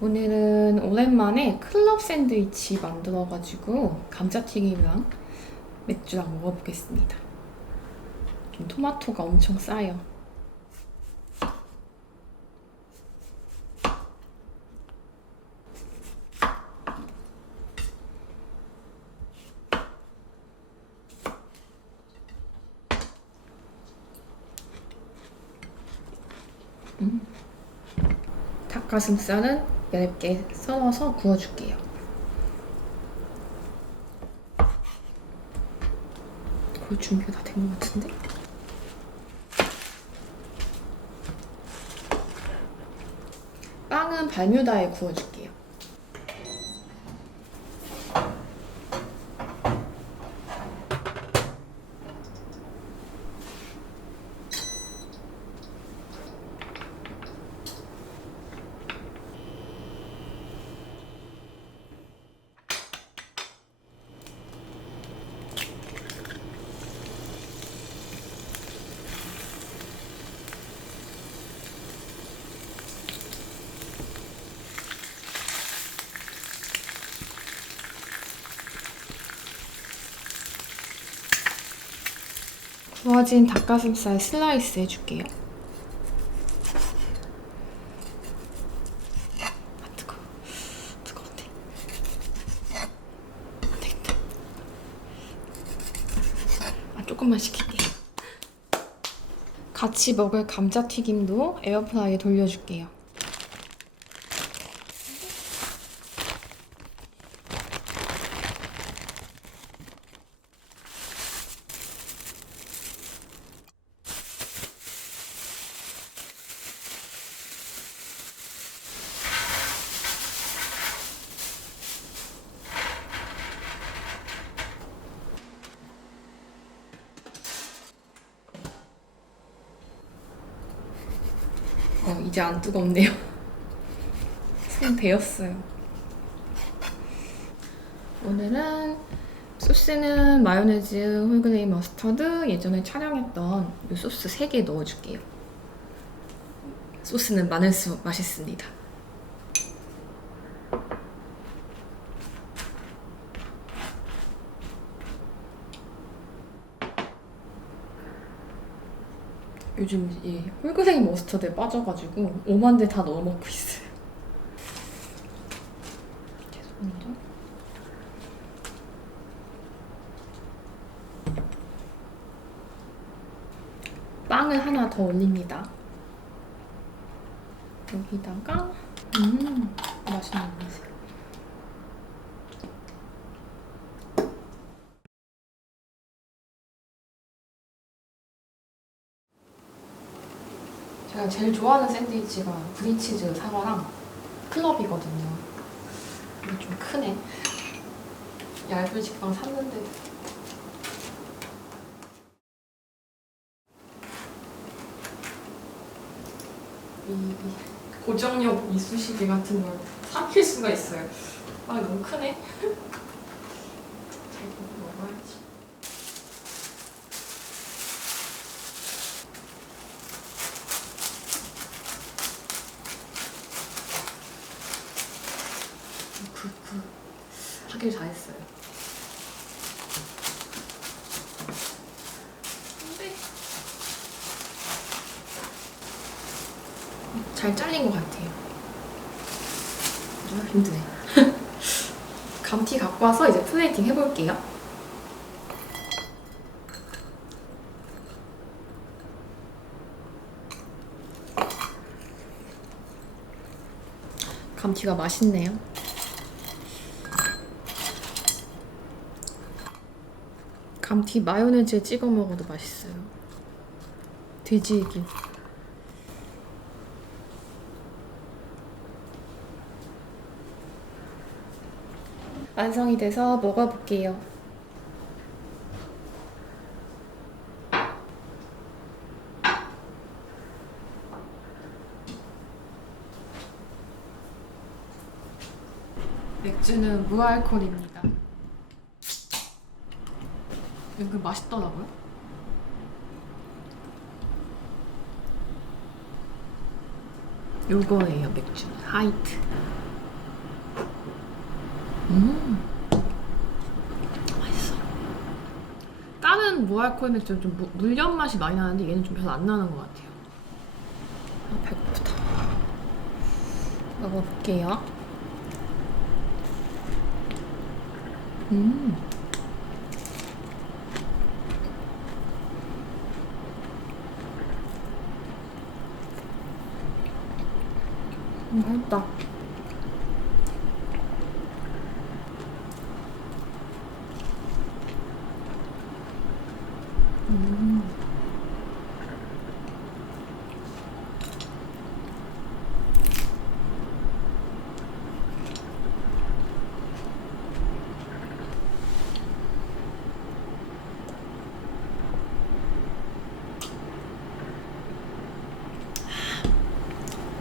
오늘은 오랜만에 클럽 샌드위치 만들어가지고 감자튀김이랑 맥주랑 먹어보겠습니다. 토마토가 엄청 싸요. 닭가슴살은 얇게 썰어서 구워줄게요. 거의 준비가 다 된 것 같은데? 빵은 발뮤다에 구워줄게요. 구워진 닭가슴살 슬라이스 해줄게요. 뜨거워. 뜨거운데. 안 되겠다. 조금만 식힐게요. 같이 먹을 감자튀김도 에어프라이에 돌려줄게요. 이제 안 뜨겁네요. 손 데였어요. 오늘은 소스는 마요네즈, 홀그레인 머스터드, 예전에 촬영했던 이 소스 3개 넣어줄게요. 소스는 많을수록 맛있습니다. 요즘 이 홀그레인 머스터드에 빠져가지고 오만데 다 넣어 먹고 있어요. 죄송합니다. 빵을 하나 더 올립니다. 여기다가 맛있는 냄새. 제가 제일 좋아하는 샌드위치가 브리치즈 사과랑 클럽이거든요. 이게 좀 크네. 얇은 식빵 샀는데 이 고정력 이쑤시개 같은 걸 삼킬 수가 있어요. 너무 크네. 잘 먹어야지. 하길 잘했어요. 근데 잘 잘린 것 같아요. 좀 힘드네. 감튀 갖고 와서 이제 플레이팅 해볼게요. 감튀가 맛있네요. 감튀 마요네즈에 찍어 먹어도 맛있어요. 돼지에게. 완성이 돼서 먹어볼게요. 맥주는 무알콜입니다. 이거 맛있더라고요. 요거예요, 맥주. 하이트. 맛있어. 다른 무알콜 맥주는 좀 물엿 맛이 많이 나는데 얘는 좀 별로 안 나는 것 같아요. 배고프다. 먹어볼게요. 맛있다.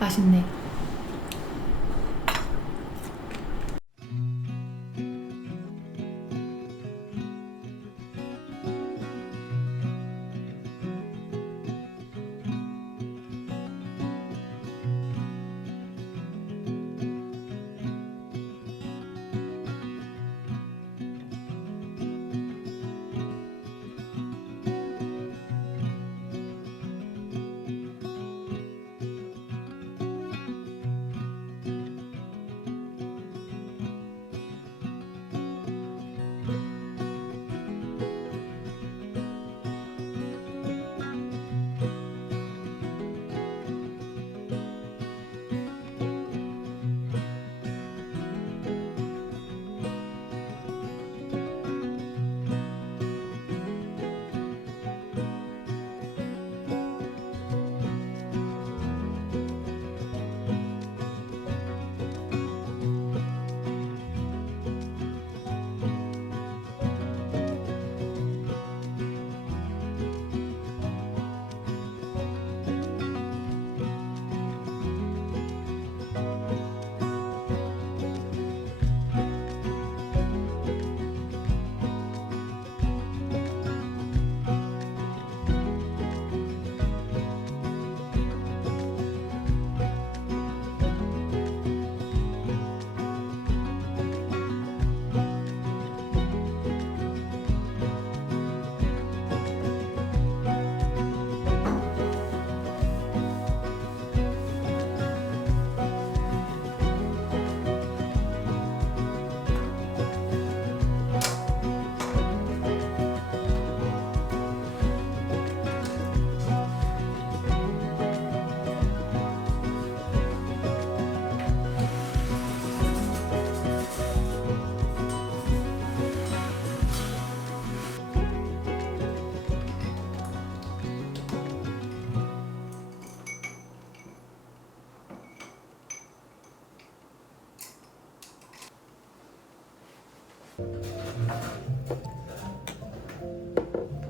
맛있네.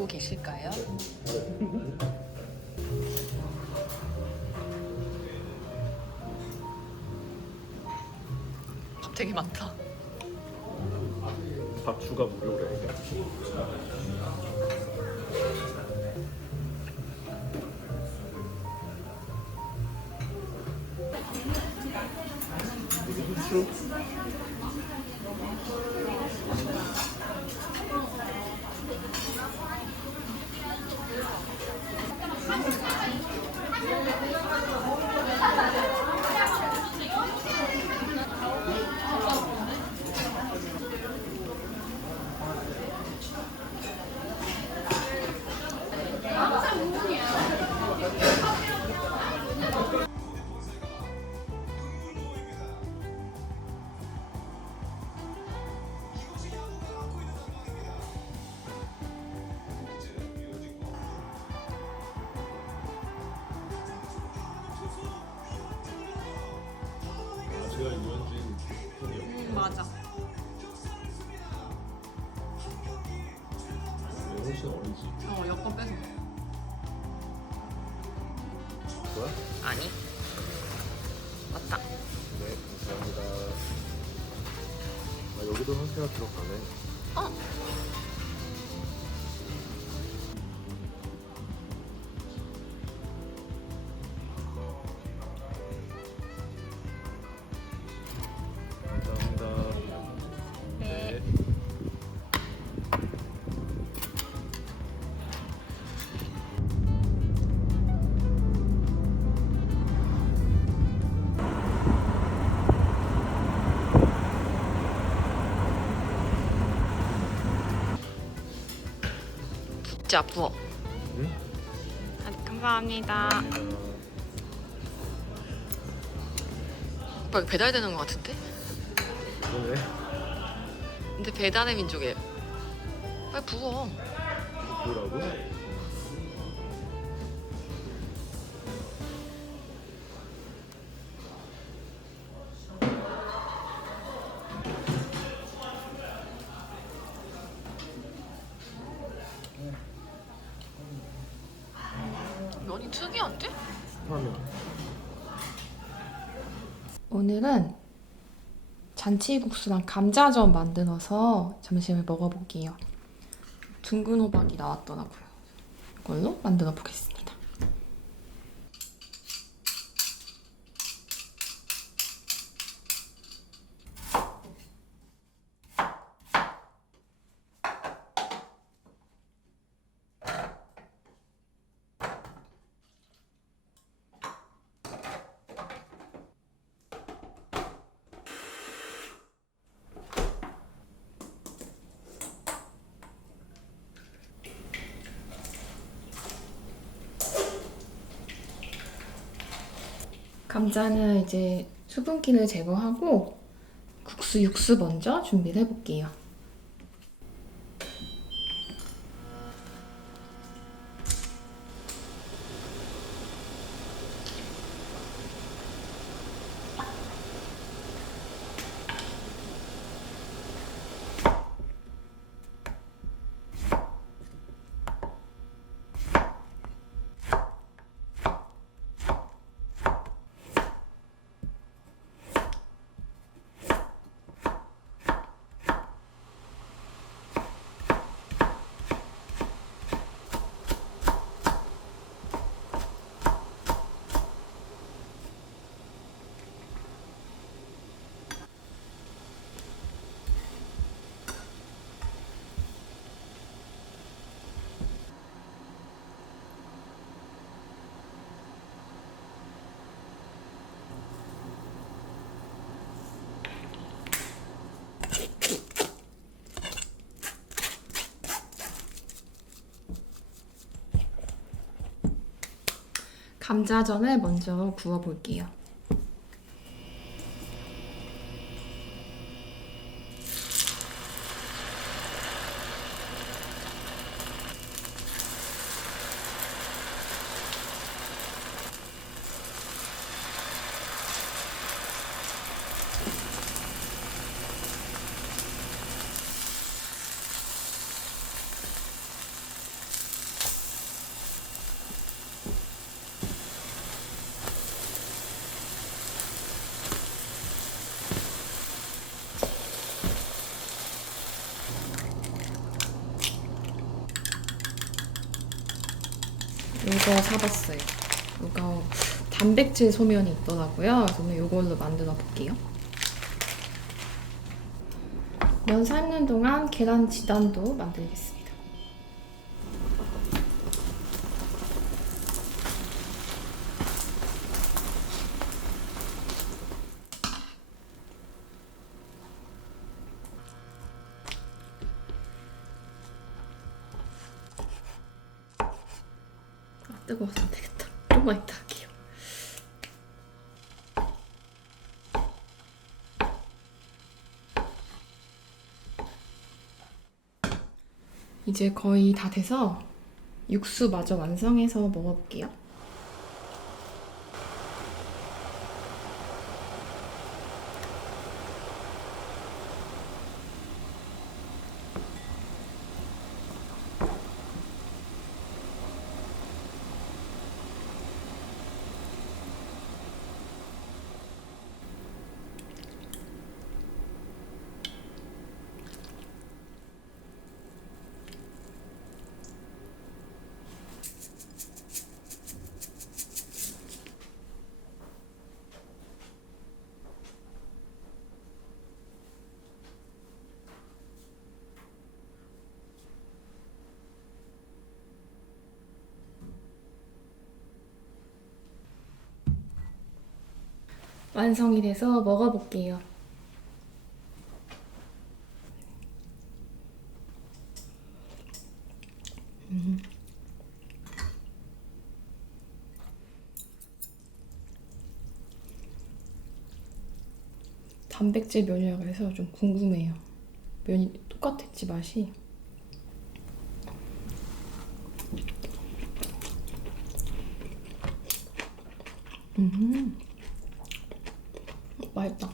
보고 계실까요? 밥 되게 많다. 밥 추가 무료래. 후추? 제가 유현진 팬이요. 맞아. 훨씬 어리지. 여권 빼서. 뭐야? 아니. 맞다. 네, 감사합니다. 아, 여기도 상태가 들어가네. 어? 감사합니다. 네. 진짜 부어. 응? 감사합니다. 오빠 이거 배달되는 것 같은데? 그러네. 근데 배달의 민족이에요. 빨리 부어. 뭐라고? 면이 특이한데? 하면 오늘은 잔치국수랑 감자전 만들어서 점심을 먹어볼게요. 둥근 호박이 나왔더라고요. 이걸로 만들어 보겠습니다. 감자는 이제 수분기를 제거하고 국수 육수 먼저 준비를 해볼게요. 감자전을 먼저 구워볼게요. 이거 사봤어요. 이거 단백질 소면이 있더라고요. 저는 이걸로 만들어 볼게요. 면 삶는 동안 계란 지단도 만들겠습니다. 뜨거워서 안 되겠다. 좀만 이따 할게요. 이제 거의 다 돼서 육수 마저 완성해서 먹어볼게요. 완성이 돼서 먹어볼게요. 단백질 면이라고 해서 좀 궁금해요. 면이 똑같았지 맛이? 맛있다.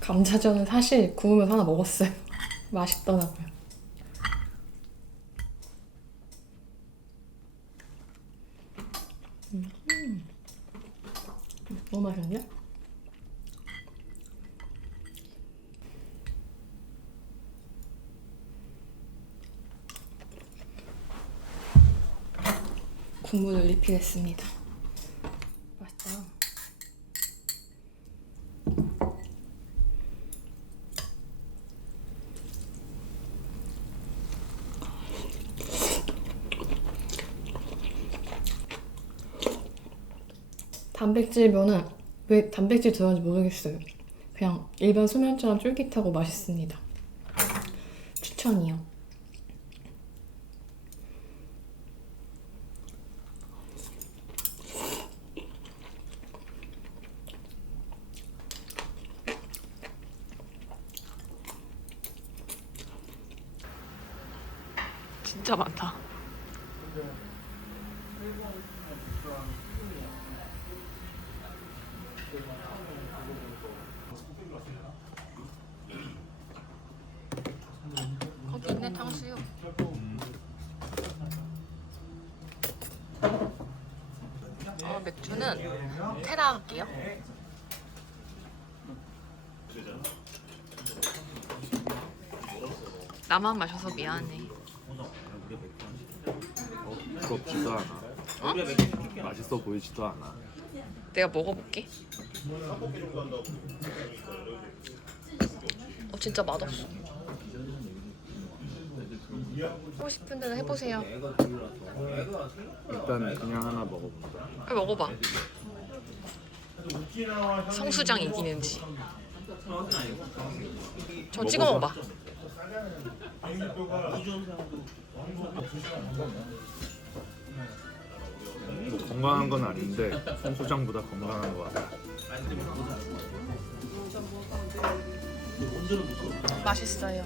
감자전은 사실 구우면서 하나 먹었어요. 맛있더라고요. 너무 맛있는데? 국물을 리필했습니다. 맛있다. 단백질 면은 왜 단백질 들어가는지 모르겠어요. 그냥 일반 소면처럼 쫄깃하고 맛있습니다. 추천이요. 진짜 많다. 거기 있네 탕수육. 맥주는 테라 할게요. 나만 마셔서 미안해. 부럽지도 않아. 어? 맛있어 보이지도 않아. 내가 먹어볼게. 진짜 맛없어. 하고 싶은 데는 해보세요. 일단 그냥 하나 먹어볼까? 빨리 먹어봐. 성수장 이기는지. 저 찍어 먹어봐. 뭐 건강한 건 아닌데 성수장보다 건강한 거 같아. 맛있어요.